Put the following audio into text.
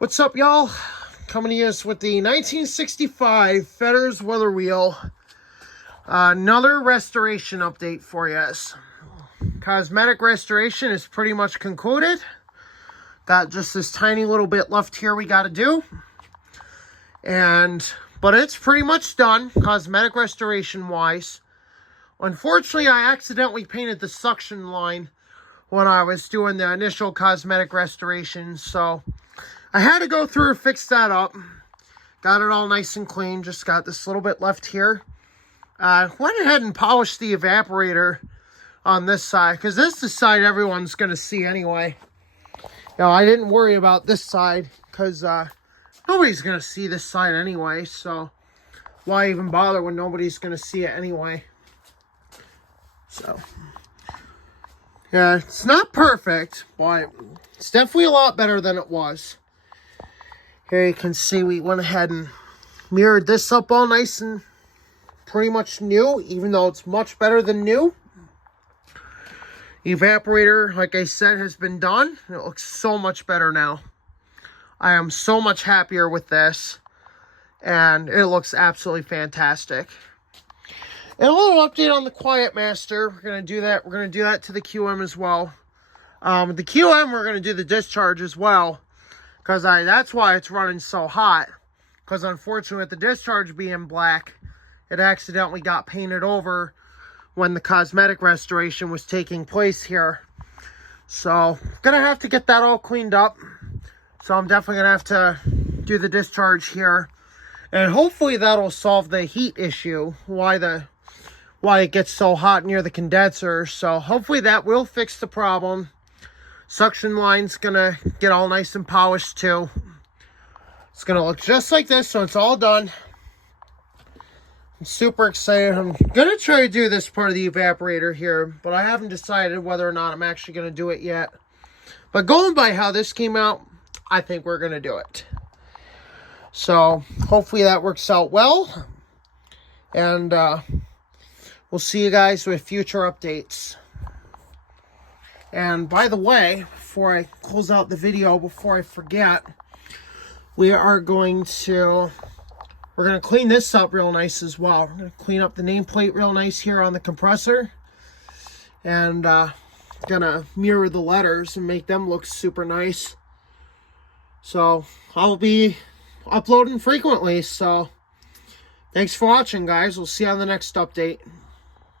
What's up, y'all? Coming to you with the 1965 Fetters Weather Wheel. Another restoration update for you. Cosmetic restoration is pretty much concluded. Got just this tiny little bit left here we got to do. But it's pretty much done, cosmetic restoration wise. Unfortunately, I accidentally painted the suction line when I was doing the initial cosmetic restoration, so I had to go through and fix that up. Got it all nice and clean. Just got this little bit left here. Went ahead and polished the evaporator on this side, because this is the side everyone's going to see anyway. I didn't worry about this side, because nobody's going to see this side anyway. So why even bother when nobody's going to see it anyway? So yeah, it's not perfect, but it's definitely a lot better than it was. Here you can see we went ahead and mirrored this up all nice and pretty much new, even though it's much better than new. Evaporator, like I said, has been done. It looks so much better now. I am so much happier with this, and it looks absolutely fantastic. And a little update on the Quietmaster. We're going to do that. We're going to do that to the QM as well. The QM, we're going to do the discharge as well, because that's why it's running so hot. Because unfortunately, with the discharge being black, it accidentally got painted over when the cosmetic restoration was taking place here. So, going to have to get that all cleaned up. So I'm definitely going to have to do the discharge here. And hopefully that'll solve the heat issue, why it gets so hot near the condenser. So hopefully that will fix the problem. Suction line's gonna get all nice and polished too. It's gonna look just like this, so it's all done. I'm super excited. I'm gonna try to do this part of the evaporator here, but I haven't decided whether or not I'm actually gonna do it yet. But going by how this came out, I think we're gonna do it. So hopefully that works out well. And we'll see you guys with future updates. And by the way, before I close out the video, before I forget, we're going to clean this up real nice as well. We're going to clean up the nameplate real nice here on the compressor. And gonna mirror the letters and make them look super nice. So I'll be uploading frequently. So thanks for watching, guys. We'll see you on the next update.